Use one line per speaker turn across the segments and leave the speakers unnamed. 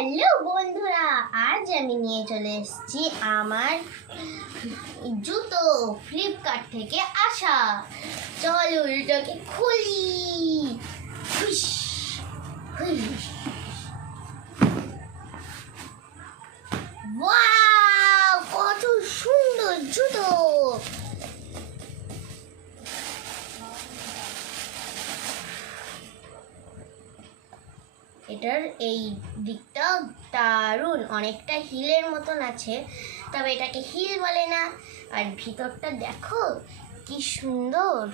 Hello বন্ধুরা, আজ আমি নিয়ে চলে এসেছি আমার জুতো ফ্লিপকার্ট থেকে আসা। চলো এটাকে খুলি। কত সুন্দর জুতো। এটার এই দিকটা দারুণ, অনেকটা হিলের মতন আছে। তবে এটাকে হিল বলে না। আর ভিতরটা দেখো, কি সুন্দর।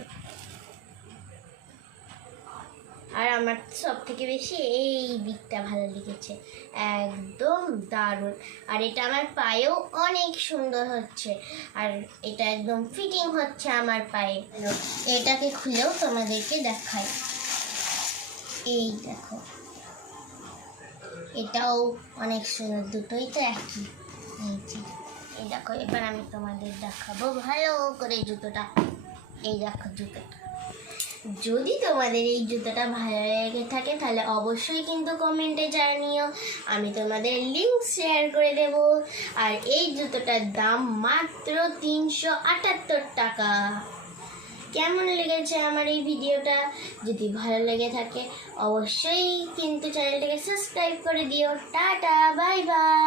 আর আমার সব থেকে বেশি এই দিকটা ভালো লেগেছে। একদম দারুণ। আর এটা আমার পায়েও অনেক সুন্দর হচ্ছে। আর এটা একদম ফিটিং হচ্ছে আমার পায়ে। এটাকে খুলেও তোমাদেরকে দেখাই। এই দেখো। এটাও অনেক সুন্দর, দুটোই তো একই। এই দেখো, এবার আমি তোমাদের দেখাবো ভালো করে জুতোটা। এই দেখো জুতোটা। যদি তোমাদের এই জুতোটা ভালো লেগে থাকে, তাহলে অবশ্যই কিন্তু কমেন্টে জানিও। আমি তোমাদের লিঙ্ক শেয়ার করে দেব। আর এই জুতোটার দাম মাত্র তিনশো আটাত্তর টাকা। কেমন লেগেছে আমার এই ভিডিওটা? যদি ভালো লেগে থাকে, অবশ্যই কিন্তু চ্যানেলটাকে সাবস্ক্রাইব করে দিও। টাটা, বাই বাই।